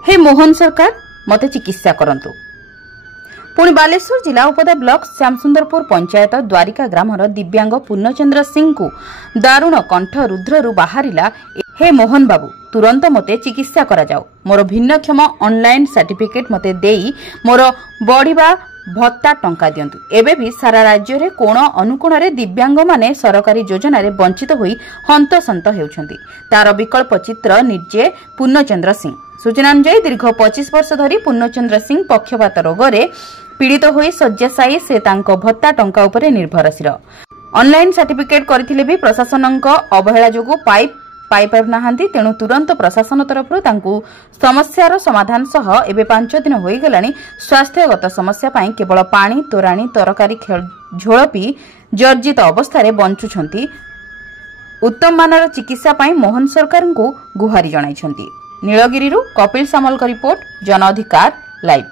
हे मोहन सरकार मते चिकित्सा करंतु। पुणी बालेश्वर जिला उपदा ब्लॉक श्यामसुंदरपुर पंचायत द्वारिका ग्रामर दिव्यांग पूर्णचंद्र सिंह को दारुण कंठ रुद्ररू बाहरिला, हे मोहन बाबू तुरंत मते चिकित्सा करा जाओ, मोर भिन्नक्षम ऑनलाइन सर्टिफिकेट मते देई मोर बढ़िबा भत्ता टंका दियंतु। एबे भी सारा राज्य रे कोण अनुकोण रे दिव्यांग माने सरकारी योजना रे वंचित होई हंतसंत हेउछंती। तार विकल्प चित्र निर्जे पूर्णचंद्र सिंह। सूचना अनुसार दीर्घ 25 वर्ष धरी पूर्णचंद्र सिंह पक्षपात रोग रे पीड़ित होई शय्याशायी से तांको भत्ता टंका उपरे निर्भरशील। ऑनलाइन सर्टिफिकेट करथिले भी प्रशासनक अवहेला जोगु पाई पारुनाहांती, तेणु तुरंत प्रशासन तरफ समस्यार समाधान सह एबे 5 दिन होई गलानी स्वास्थ्यगत समस्या पाई केवल पानी तोराणी तरकारी झोल पी जर्जित अवस्था रे बंचुछंती। उत्तम मानर चिकित्सा पाई मोहन सरकार को गुहारी जणाइछंती। नीलगिरी कपिल सामल का रिपोर्ट, जन अधिकार लाइव।